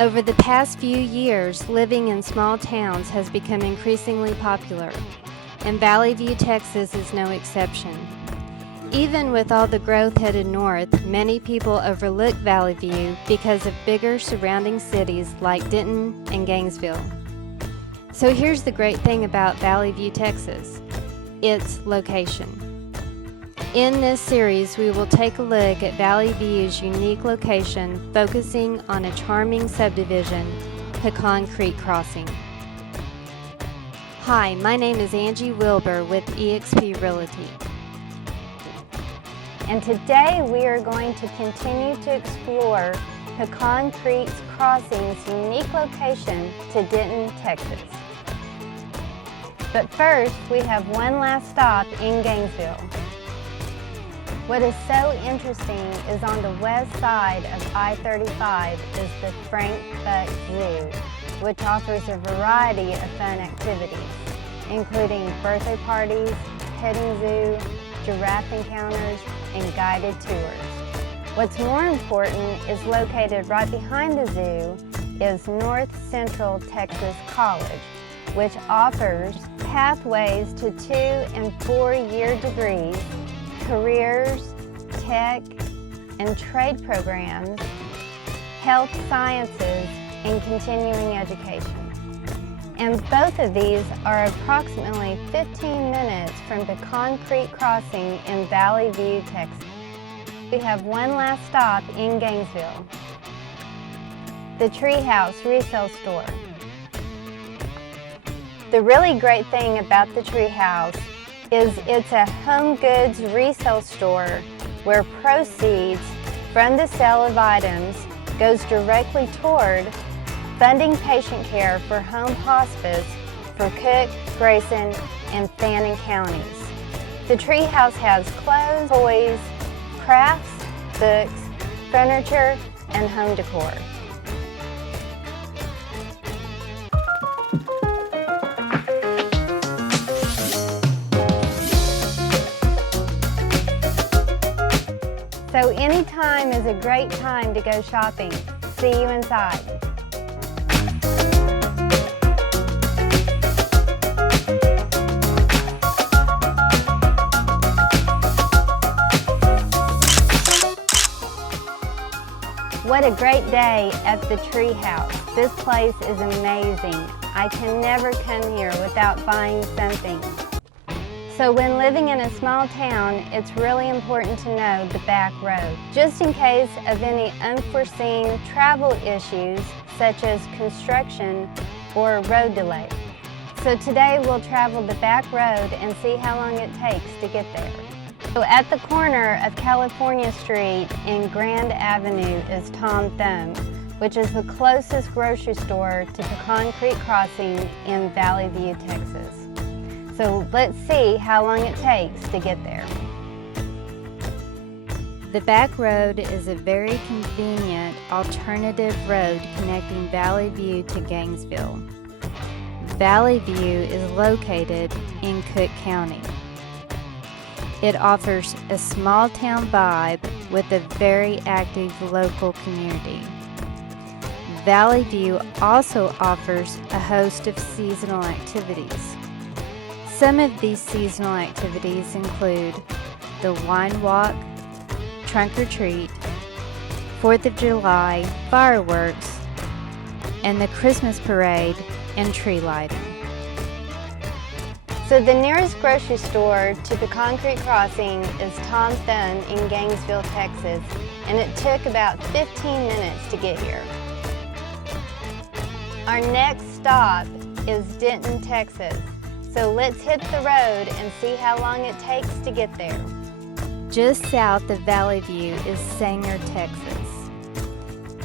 Over the past few years, living in small towns has become increasingly popular, and Valley View, Texas is no exception. Even with all the growth headed north, many people overlook Valley View because of bigger surrounding cities like Denton and Gainesville. So here's the great thing about Valley View, Texas: its location. In this series, we will take a look at Valley View's unique location, focusing on a charming subdivision, Pecan Creek Crossing. Hi, my name is Angie Wilbur with eXp Realty. And today we are going to continue to explore Pecan Creek Crossing's unique location to Denton, Texas. But first, we have one last stop in Gainesville. What is so interesting is on the west side of I-35 is the Frank Buck Zoo, which offers a variety of fun activities, including birthday parties, petting zoo, giraffe encounters, and guided tours. What's more important is located right behind the zoo is North Central Texas College, which offers pathways to 2- and 4-year degrees, careers, tech, and trade programs, health sciences, and continuing education. And both of these are approximately 15 minutes from Pecan Creek Crossing in Valley View, Texas. We have one last stop in Gainesville, the Treehouse Resale Store. The really great thing about the Treehouse is it's a home goods resale store where proceeds from the sale of items goes directly toward funding patient care for home hospice for Cook, Grayson, and Fannin counties. The Treehouse has clothes, toys, crafts, books, furniture, and home decor. So anytime is a great time to go shopping. See you inside. What a great day at the Treehouse. This place is amazing. I can never come here without buying something. So when living in a small town, it's really important to know the back road, just in case of any unforeseen travel issues such as construction or road delay. So today we'll travel the back road and see how long it takes to get there. So at the corner of California Street and Grand Avenue is Tom Thumb, which is the closest grocery store to Pecan Creek Crossing in Valley View, Texas. So let's see how long it takes to get there. The back road is a very convenient alternative road connecting Valley View to Gainesville. Valley View is located in Cook County. It offers a small town vibe with a very active local community. Valley View also offers a host of seasonal activities. Some of these seasonal activities include the Wine Walk, Trunk or Treat, 4th of July fireworks, and the Christmas Parade and tree lighting. So the nearest grocery store to Pecan Creek Crossing is Tom Thumb in Gainesville, Texas, and it took about 15 minutes to get here. Our next stop is Denton, Texas. So let's hit the road and see how long it takes to get there. Just south of Valley View is Sanger, Texas.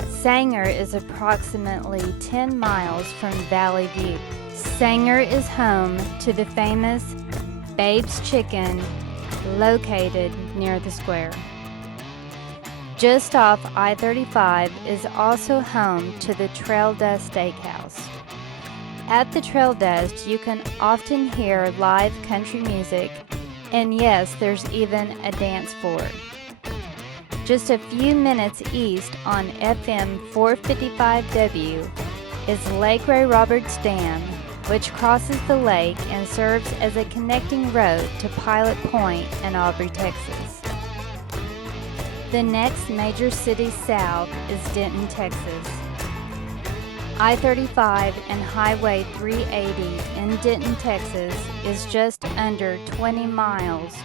Sanger is approximately 10 miles from Valley View. Sanger is home to the famous Babe's Chicken, located near the square. Just off I-35 is also home to the Trail Dust Steakhouse. At the Trail Dust, you can often hear live country music, and yes, there's even a dance floor. Just a few minutes east on FM 455W is Lake Ray Roberts Dam, which crosses the lake and serves as a connecting road to Pilot Point and Aubrey, Texas. The next major city south is Denton, Texas. I-35 and Highway 380 in Denton, Texas is just under 20 miles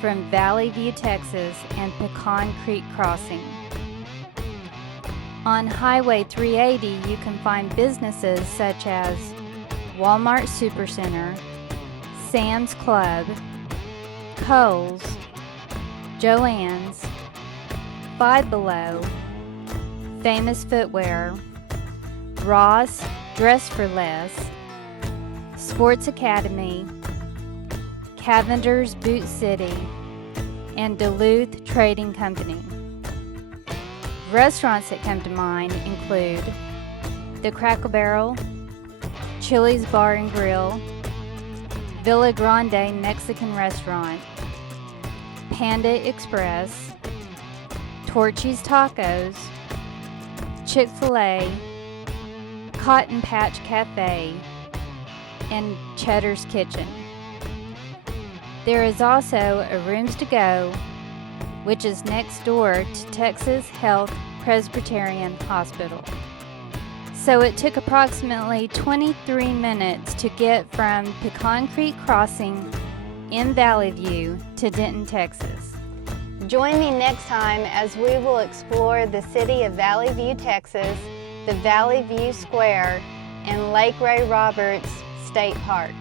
from Valley View, Texas and Pecan Creek Crossing. On Highway 380, you can find businesses such as Walmart Supercenter, Sam's Club, Kohl's, Joann's, Five Below, Famous Footwear, Ross Dress for Less, Sports Academy, Cavender's Boot City, and Duluth Trading Company. Restaurants that come to mind include the Cracker Barrel, Chili's Bar and Grill, Villa Grande Mexican Restaurant, Panda Express, Torchy's Tacos, Chick-fil-A, Cotton Patch Cafe, and Cheddar's Kitchen. There is also a Rooms to Go, which is next door to Texas Health Presbyterian Hospital. So it took approximately 23 minutes to get from Pecan Creek Crossing in Valley View to Denton, Texas. Join me next time as we will explore the city of Valley View, Texas, the Valley View Square, and Lake Ray Roberts State Park.